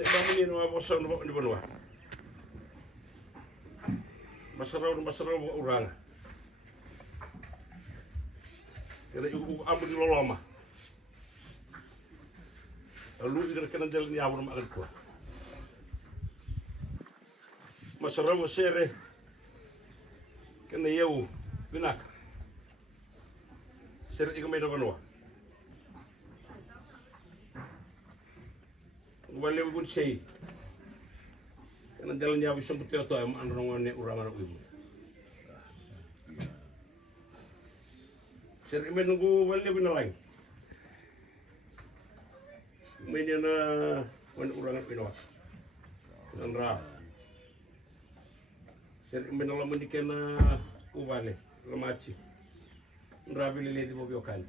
Namun ini masa di benua. Masaraw orang. Kaya yung amo ni loloma. Lalu ikan kena jalan ni awal makan ko. Masaraw sere. Kena yau binak. Sere ikan may na benua. Wale pun sei. Kena jalan ni awal semput kaya tu am anong ni orang ibu. Sir, may nunggu wali binalay. May niya na urangan pinawa. Nanra. Sir, may nalaman di ka na uwali. Lamachi. Nanra bilili di mo biyokan.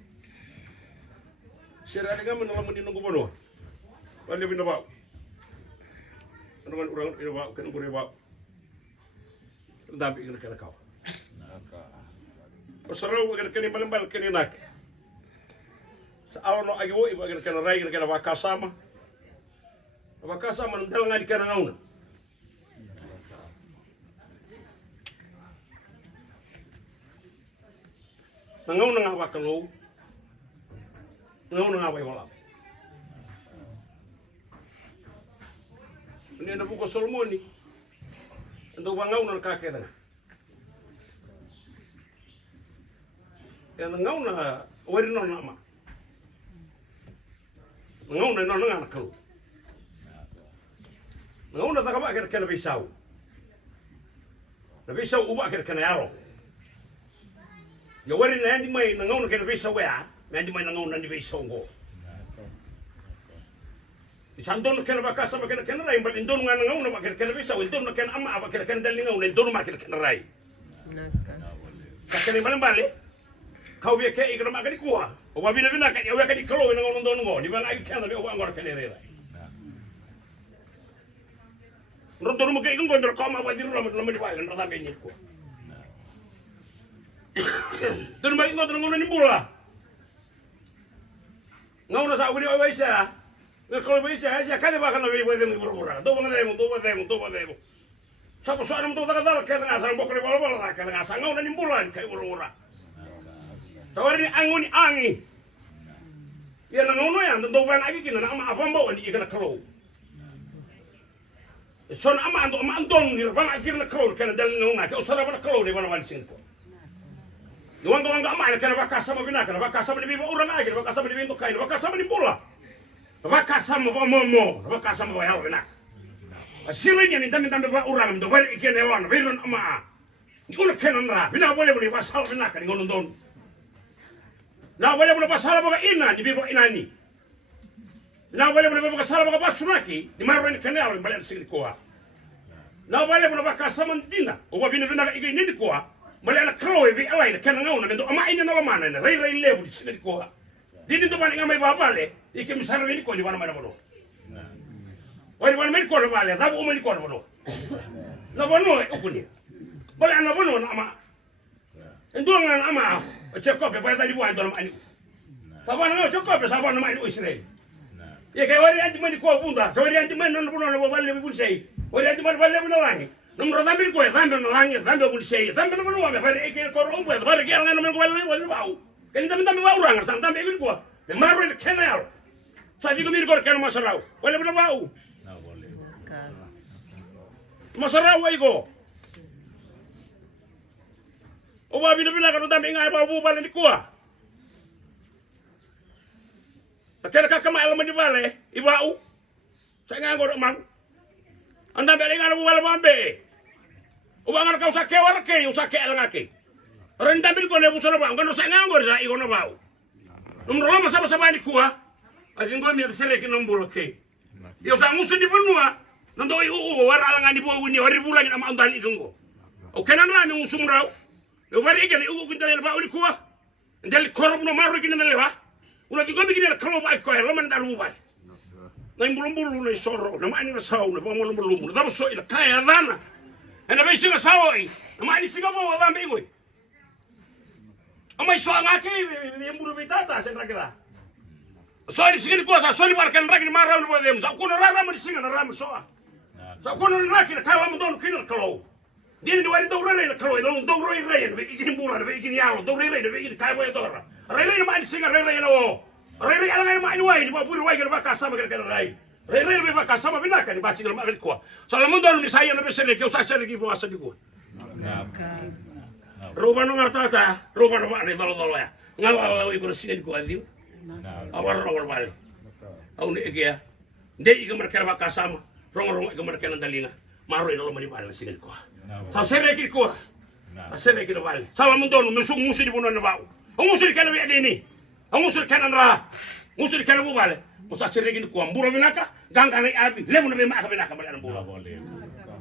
Sir, ali nga nalaman di nunggu bano. Wali binabaw. Ano man urangan pinawa. Kanong buribaw. Ang dami ka na kanakaw. Masaraw agar kani malambal kani nak. Sa aw no agi wo iba agar kana rai kana wakasama. Wakasama ndal ngadi kana ngauna. Ngauna nga wakalo. Ngauna nga way wala. Ni na buko solmoni. Ndo wangauna kakeda. Yang ngau na wari no nama. Ngau na no nga nakalo. Ngau na takaba ker kana bisau. Na bisau uba ker kana yaro. Ya wari na ndi mai ngau na ker bisau ya. Ndi mai ngau na ndi bisau go. Isandon ker bakasa ker kana rai mbal indon nga ngau na ker kana bisau indon na ker ama ker kana dali ngau na indon ma ker kana rai. Kakani malambale. Kau biar kayak ikan makan di kuah, orang bina kan, orang kan di keluar dengan orang nonton di mana lagi kan tapi orang orang kenal. Nonton rumah kayak ikan gondor kau mau wajib lama di bawah, nonton tapi ni kuah. Dan balik nonton dengan ni bola. Ngau nasa aku di bawah isa, kalau bisa aja kan dia bahkan lebih banyak dengan bola. Dua demo. Siapa soal itu tak ada, kita ngasal bokor di bola, kita ngasal ngau nani bola kayak bola. Tawari angoni angi. Ya nangono ya ndo ban agi kina ama afamba wani ikana kalo. Son ama andon ni ban agi na kalo kana dal ngona ka usara ban kalo ni ban wan sin ko. Duwanga ama kana bakasama binaka bakasama ni biba urang agi bakasama ni bindo kain bakasama ni bola. Bakasama ba momo bakasama ba yaw binak. Asilnya ni dami ba urang ndo bari ikene lon biron ama. Ni una kana nra bina boleh ni basal binaka ni ngono don. Na wale muna pasala baga ina di bibo inani. Na wale muna baga sala baga basunaki di maro ni kanalo ni balen sigri koa. Na wale muna baga saman dina o wabina bina ga igay ni koa. Bale ala kroe bi alay kana ngauna mendo ama ina na lamana na ray lebu di sigri koa. Dini do bani ngamay babale ike misaro ni ko di wana mana bono. Wali wana men ko do bale dabu o men ko do bono. Na bono e ukuni. Bale ana bono na ama. Endongan ama cekop ya tadi buat dalam ini. Kapan ngau cekop ya sabar nama ini Israel. Ya kayak wari anti mani kau bunda, wari anti mani non bulan wali lebih pun sei, wari anti mani wali lebih nalangi. Nomor tampil kau ya tampil nalangi, tampil pun sei, tampil mana mana wari ikan korong pun, wari kira ngan nomor wali bau. Kan tampil bau orang, sang tampil ikut kau. The marble kenal. Saya juga mirip kau kenal masarau, wali lebih bau. Masarau waigo. Owa bina kan tampil ngai bau balen di kuah. Kaya kakak malam di bale, ibau. Saya nganggur mang. Anda beli nganu bale bambe. Ubangan kau sakit warke, usake elangake. Rendam bil kone busana bang, kan saya nganggur saya ikono bau. Nomor lama sama-sama di kuah. Akin gua mir selekin nombor ke. Yo sa musuh di benua. Nandoi war alangan di bawah ini hari bulan sama andal ikengo. Oke nan rami usum raw. Yo wari ikan kinta le bau di kuah. Ndel korom no maru kinta le wa. Una ti gomi kinta kalo ba ko laman daru ba. Nay bulum nay soro, na mani na saw na pamulum bulum. Na so ila kaya dana. Ena be singa saw ai. Na mani singa bo wa be goy. Amay so ngake be mbulu be tata sen rakira. So ini singin ko sa soli markan rakin maraw mo dem. Sa kuno rara mo singa na ram so. Sa kuno rakin kala mo don kino kalo. Din do do rara kalo do rara be igin bula be igin yalo do rara be igin kay boy dora. Rara ma singa rara no. Rara ala ma ni wai ba buri wai ba ka sama kan rai. Rara be ba ka sama binaka ni ba singa ma ko. So la mo don ni saya na be sele ke usa sele ki bo asa di ko. Roba no ngatata, roba no ma ni dolo ya. Ngala ko singin ko adiu. Awar rongor balik. Au ni egea. Ndei iga markera bakasama. Rongor iga markera dalinga. Maro ino mani balik singil ko. Sa sere ki ko. Sere ki balik. Sala mundon musung musi di bunon bau. Ang musi kana bi adini. Ang musi kana ra. Musi kana bu balik. Musa sere ki ko amburo binaka. Gangka ni abi. Lemu na be maka binaka balik amburo.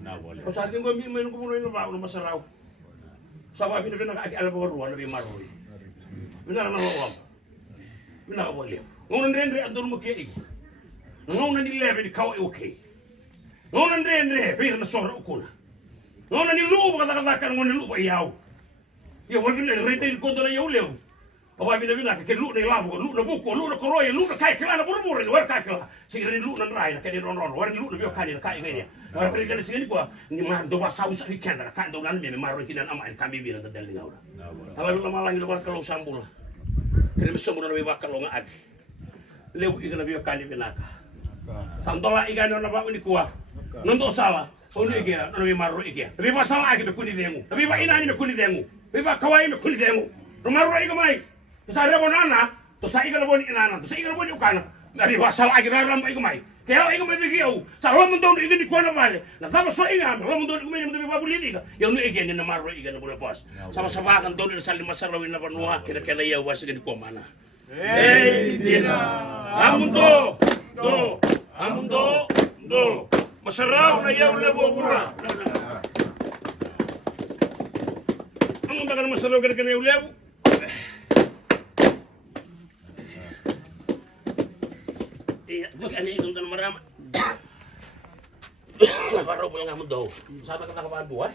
Na boleh. Musa ki ngo mi men ko bunon bau no masaraw. Sawa bi binaka aki ala baru ala bi maro. Binaka na wam. Mina ka boleh. Ngono ndre ador mo ke iko. Ngono ni lebe di kaw okay. Ngono ndre bir na sora ukuna. Ngono ni lu ba ka kan ngono lu ba yaw. Yo wal bin rete ko do na yaw lew. Aba bina ke lu de labo lu na buko lu na koroy lu na kai kala na buru buru war kai kala. Sigre lu na rai na ke ron war lu na bio kai na kai gani. War pe kan sini ko ni ma do ba saus ni kan na kan do nan me maro kinan ama kami bi na dal ngawra. Ala lu malang lu war kalau sambul. Kene mesomuro na bakal nga ag. Lew igana biyo kali binaka. Sandola igana na ba ni kuwa. Nondo sala. Ono igya no mi maro igya. Bi ba sala ag be kuni dengu. Bi ba inani me kuni dengu. Bi ba kawai me kuni dengu. Romaro iga mai. Sa rebo nana to sa igana boni inana to sa igana boni ukana. Bi ba sala ag ram iga mai. Kaya iga mai bigiyo. Sa lo mundo iga ni kuwa na vale. Na tama so iga lo mundo iga mai mo ba bulili iga. Yo no igya ni na maro iga na bula pas. Sama-sama kan doon sa lima sarawin na banwa kina ya was gani ko mana. Hey dina. Amundo. Do. Masaraw na yaw lebo pura. Ang bakal masaraw kan yaw lebo. Wag ani itong tan marama. Faro mo nga mundo. Sa ta ka ba buhay?